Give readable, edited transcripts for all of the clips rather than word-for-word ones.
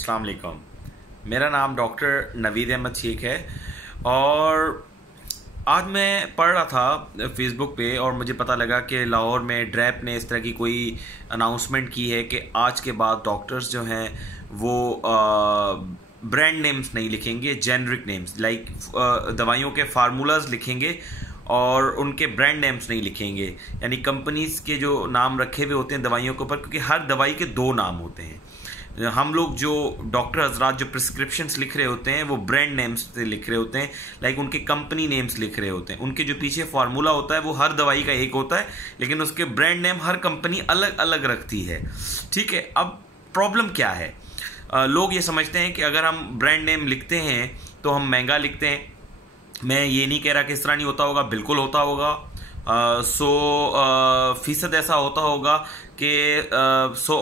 अस्सलाम वालेकुम। मेरा नाम डॉक्टर नवीद अहमद शेख है और आज मैं पढ़ रहा था फेसबुक पे और मुझे पता लगा कि लाहौर में ड्रैप ने इस तरह की कोई अनाउंसमेंट की है कि आज के बाद डॉक्टर्स जो हैं वो ब्रांड नेम्स नहीं लिखेंगे, जेनरिक नेम्स लाइक दवाइयों के फार्मूलाज लिखेंगे और उनके ब्रांड नेम्स नहीं लिखेंगे। यानी कंपनीज के जो नाम रखे हुए होते हैं दवाइयों के ऊपर, क्योंकि हर दवाई के दो नाम होते हैं। हम लोग जो डॉक्टर हजरात जो प्रिस्क्रिप्शंस लिख रहे होते हैं वो ब्रांड नेम्स से लिख रहे होते हैं, लाइक उनके कंपनी नेम्स लिख रहे होते हैं। उनके जो पीछे फार्मूला होता है वो हर दवाई का एक होता है, लेकिन उसके ब्रांड नेम हर कंपनी अलग अलग रखती है। ठीक है, अब प्रॉब्लम क्या है? लोग ये समझते हैं कि अगर हम ब्रांड नेम लिखते हैं तो हम महंगा लिखते हैं। मैं ये नहीं कह रहा कि इस तरह नहीं होता होगा, बिल्कुल होता होगा। फीसद ऐसा होता होगा कि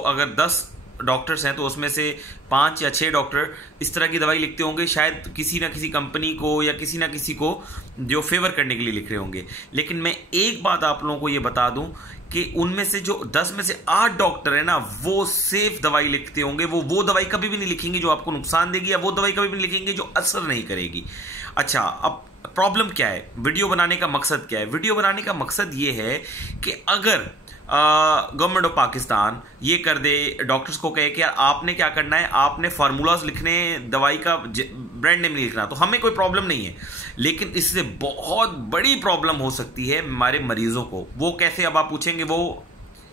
अगर 10 डॉक्टर्स हैं तो उसमें से 5 या 6 डॉक्टर इस तरह की दवाई लिखते होंगे, शायद किसी ना किसी कंपनी को या किसी ना किसी को जो फेवर करने के लिए लिख रहे होंगे। लेकिन मैं एक बात आप लोगों को ये बता दूं कि उनमें से जो 10 में से 8 डॉक्टर है ना, वो सेफ दवाई लिखते होंगे। वो दवाई कभी भी नहीं लिखेंगे जो आपको नुकसान देगी, या वो दवाई कभी भी नहीं लिखेंगे जो असर नहीं करेगी। अच्छा, अब प्रॉब्लम क्या है? वीडियो बनाने का मकसद क्या है? वीडियो बनाने का मकसद ये है कि अगर गवर्नमेंट ऑफ पाकिस्तान ये कर दे, डॉक्टर्स को कहे कि यार आपने क्या करना है, आपने फार्मूलाज लिखने, दवाई का ब्रांड नेम नहीं लिखना, तो हमें कोई प्रॉब्लम नहीं है। लेकिन इससे बहुत बड़ी प्रॉब्लम हो सकती है हमारे मरीजों को। वो कैसे? अब आप पूछेंगे वो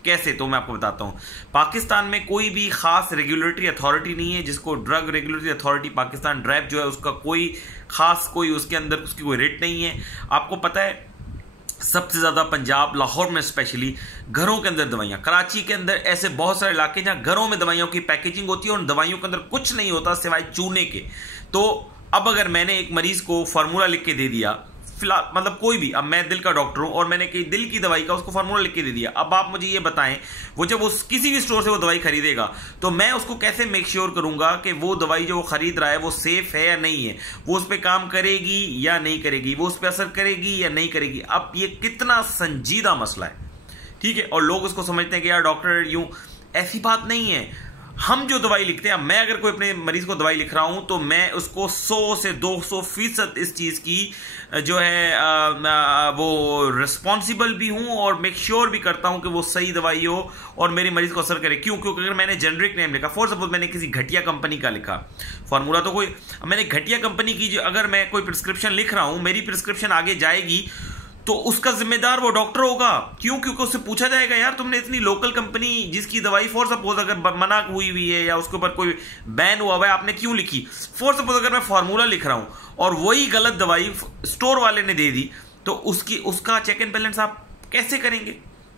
कैसे, तो मैं आपको बताता हूं। पाकिस्तान में कोई भी खास रेगुलेटरी अथॉरिटी नहीं है जिसको ड्रग रेगुलेटरी अथॉरिटी पाकिस्तान ड्रैप जो है उसका कोई खास उसके अंदर उसकी कोई रेट नहीं है। आपको पता है सबसे ज्यादा पंजाब, लाहौर में स्पेशली घरों के अंदर दवाइयां, कराची के अंदर ऐसे बहुत सारे इलाके जहां घरों में दवाइयों की पैकेजिंग होती है और दवाइयों के अंदर कुछ नहीं होता सिवाय चूने के। तो अब अगर मैंने एक मरीज को फार्मूला लिख के दे दिया, फिलहाल मतलब कोई भी, अब मैं दिल का डॉक्टर हूं और मैंने दिल की दवाई का उसको फार्मूला लिख के दे दिया, अब आप मुझे ये बताएं वो जब उस किसी भी स्टोर से वो दवाई खरीदेगा तो मैं उसको कैसे मेक श्योर करूंगा कि वो दवाई जो वो खरीद रहा है वो सेफ है या नहीं है, वो उस पर काम करेगी या नहीं करेगी, वो उस पर असर करेगी या नहीं करेगी। अब ये कितना संजीदा मसला है, ठीक है। और लोग उसको समझते हैं कि यार डॉक्टर यूं, ऐसी बात नहीं है। हम जो दवाई लिखते हैं, मैं अगर कोई अपने मरीज को दवाई लिख रहा हूं तो मैं उसको 100 से 200% इस चीज की जो है वो रिस्पॉन्सिबल भी हूं और मेक श्योर भी करता हूं कि वो सही दवाई हो और मेरे मरीज को असर करे। क्यों? क्योंकि अगर मैंने जेनरिक नेम लिखा, फॉर सपोज मैंने किसी घटिया कंपनी का लिखा फॉर्मूला, तो मैंने घटिया कंपनी की अगर मैं कोई प्रिस्क्रिप्शन लिख रहा हूं, मेरी प्रिस्क्रिप्शन आगे जाएगी तो उसका जिम्मेदार वो डॉक्टर होगा। क्यों? क्योंकि उससे पूछा जाएगा यार तुमने इतनी लोकल कंपनी जिसकी दवाई फॉर सपोज अगर मना हुई हुई है या उसके ऊपर कोई बैन हुआ हुआ है, आपने क्यों लिखी? फॉर सपोज अगर मैं फार्मूला लिख रहा हूं और वही गलत दवाई स्टोर वाले ने दे दी तो उसका चेक एंड बैलेंस आप कैसे करेंगे?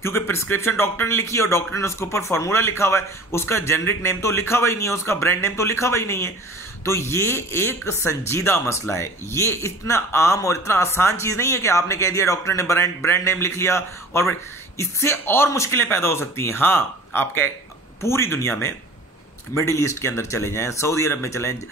क्योंकि प्रिस्क्रिप्शन डॉक्टर ने लिखी और डॉक्टर ने उसके ऊपर फार्मूला लिखा हुआ है, उसका जेनरिक नेम तो लिखा हुआ ही नहीं है, उसका ब्रांड नेम तो लिखा हुआ ही नहीं है। तो ये एक संजीदा मसला है। ये इतना आम और इतना आसान चीज नहीं है कि आपने कह दिया डॉक्टर ने ब्रांड नेम लिख लिया, और इससे और मुश्किलें पैदा हो सकती हैं। हाँ, आप पूरी दुनिया में मिडिल ईस्ट के अंदर चले जाएं, सऊदी अरब में चले जाएं,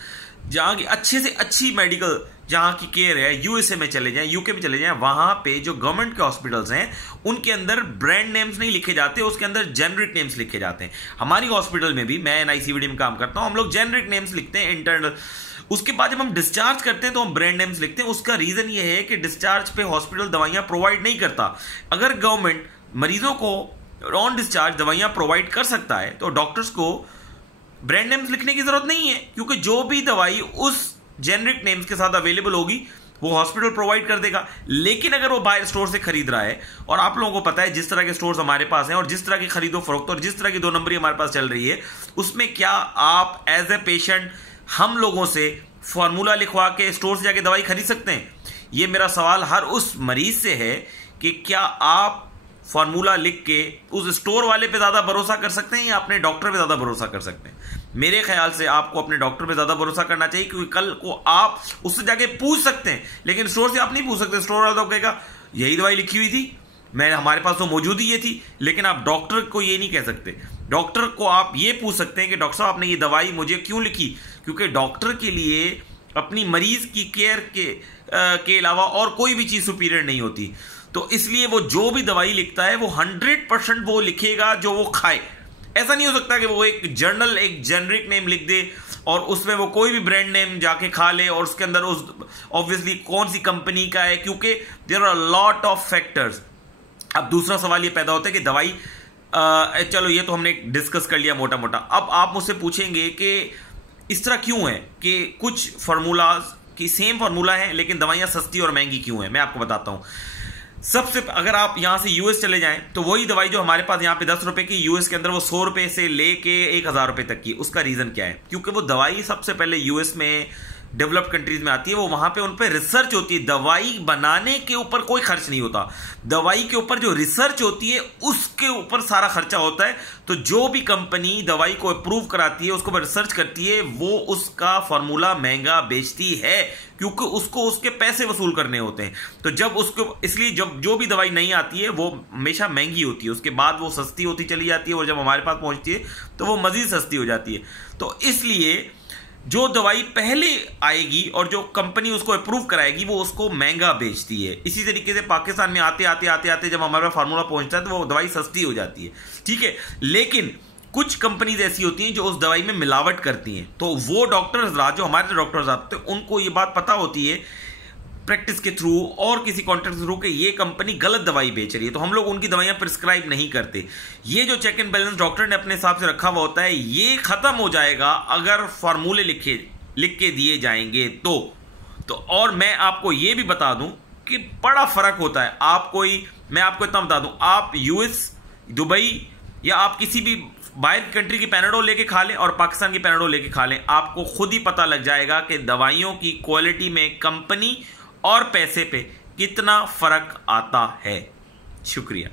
जहां की अच्छे से अच्छी मेडिकल जहां की केयर है, यूएसए में चले जाएं, यूके में चले जाएं, वहां पे जो गवर्नमेंट के हॉस्पिटल्स हैं उनके अंदर ब्रांड नेम्स नहीं लिखे जाते, उसके अंदर जेनरिक नेम्स लिखे जाते हैं। हमारी हॉस्पिटल में भी, मैं एनआईसीवीडी में काम करता हूं, हम लोग जेनरिक नेम्स लिखते हैं इंटरनल। उसके बाद जब हम डिस्चार्ज करते हैं तो हम ब्रांड नेम्स लिखते हैं। उसका रीजन ये है कि डिस्चार्ज पे हॉस्पिटल दवाइयां प्रोवाइड नहीं करता। अगर गवर्नमेंट मरीजों को ऑन डिस्चार्ज दवाइयां प्रोवाइड कर सकता है तो डॉक्टर्स को ब्रांड नेम्स लिखने की जरूरत नहीं है, क्योंकि जो भी दवाई उस जेनरिक नेम्स के साथ अवेलेबल होगी वो हॉस्पिटल प्रोवाइड कर देगा। लेकिन अगर वो बाहर स्टोर से खरीद रहा है, और आप लोगों को पता है जिस तरह के स्टोर्स हमारे पास हैं और जिस तरह की खरीदो फरोख्त और जिस तरह की 2 नंबरी हमारे पास चल रही है, उसमें क्या आप एज ए पेशेंट हम लोगों से फॉर्मूला लिखवा के स्टोर से जाके दवाई खरीद सकते हैं? ये मेरा सवाल हर उस मरीज से है कि क्या आप फॉर्मूला लिख के उस स्टोर वाले पे ज्यादा भरोसा कर सकते हैं या अपने डॉक्टर पे ज्यादा भरोसा कर सकते हैं? मेरे ख्याल से आपको अपने डॉक्टर पे ज्यादा भरोसा करना चाहिए, क्योंकि कल को आप उससे जाके पूछ सकते हैं, लेकिन स्टोर से आप नहीं पूछ सकते। स्टोर वाला तो कहेगा यही दवाई लिखी हुई थी, हमारे पास तो मौजूद ही ये थी। लेकिन आप डॉक्टर को ये नहीं कह सकते। डॉक्टर को आप ये पूछ सकते हैं कि डॉक्टर साहब आपने ये दवाई मुझे क्यों लिखी, क्योंकि डॉक्टर के लिए अपनी मरीज की केयर के अलावा और कोई भी चीज सुपीरियर नहीं होती। तो इसलिए वो जो भी दवाई लिखता है वो 100% वो लिखेगा जो वो खाए। ऐसा नहीं हो सकता कि वो एक जर्नल, एक जेनरिक नेम लिख दे और उसमें वो कोई भी ब्रांड नेम जाके खा ले और उसके अंदर उस ऑब्वियसली कौन सी कंपनी का है, क्योंकि there are lot of factors. अब दूसरा सवाल ये पैदा होता है कि दवाई चलो ये तो हमने डिस्कस कर लिया मोटा मोटा। अब आप मुझसे पूछेंगे कि इस तरह क्यों है कि कुछ फार्मूलाज की सेम फार्मूला है लेकिन दवाइयां सस्ती और महंगी क्यों है। मैं आपको बताता हूं। सबसे अगर आप यहां से यूएस चले जाएं तो वही दवाई जो हमारे पास यहां पे 10 रुपए की, यूएस के अंदर वो 100 रुपए से लेके 1000 रुपए तक की। उसका रीजन क्या है? क्योंकि वो दवाई सबसे पहले यूएस में, डेवलप्ड कंट्रीज में आती है, वो वहां पे उन पे रिसर्च होती है। दवाई बनाने के ऊपर कोई खर्च नहीं होता, दवाई के ऊपर जो रिसर्च होती है उसके ऊपर सारा खर्चा होता है। तो जो भी कंपनी दवाई को अप्रूव कराती है, उसके ऊपर रिसर्च करती है, वो उसका फॉर्मूला महंगा बेचती है क्योंकि उसको उसके पैसे वसूल करने होते हैं। तो जब उसको, इसलिए जब जो भी दवाई नहीं आती है वो हमेशा महंगी होती है, उसके बाद वो सस्ती होती चली जाती है और जब हमारे पास पहुंचती है तो वो मजीद सस्ती हो जाती है। तो इसलिए जो दवाई पहले आएगी और जो कंपनी उसको अप्रूव कराएगी वो उसको महंगा बेचती है। इसी तरीके से पाकिस्तान में आते आते आते आते जब हमारे फार्मूला पहुंचता है तो वो दवाई सस्ती हो जाती है, ठीक है। लेकिन कुछ कंपनीज ऐसी होती हैं जो उस दवाई में मिलावट करती हैं। तो वो डॉक्टर्स, जो हमारे डॉक्टर्स आते हैं, उनको ये बात पता होती है प्रैक्टिस के थ्रू और किसी कॉन्ट्रैक्ट के थ्रू कि ये कंपनी गलत दवाई बेच रही है, तो हम लोग उनकी दवाइयां प्रिस्क्राइब नहीं करते। ये जो चेक एंड बैलेंस डॉक्टर ने अपने हिसाब से रखा हुआ होता है, ये खत्म हो जाएगा अगर फॉर्मूले लिख के दिए जाएंगे तो और मैं आपको ये भी बता दूं कि बड़ा फर्क होता है। मैं आपको इतना बता दूं, आप यूएस, दुबई या आप किसी भी बाहर की कंट्री की पैनाडोल लेके खा लें और पाकिस्तान की पैनाडोल लेके खा लें, आपको खुद ही पता लग जाएगा कि दवाइयों की क्वालिटी में कंपनी और पैसे पे कितना फर्क आता है। शुक्रिया।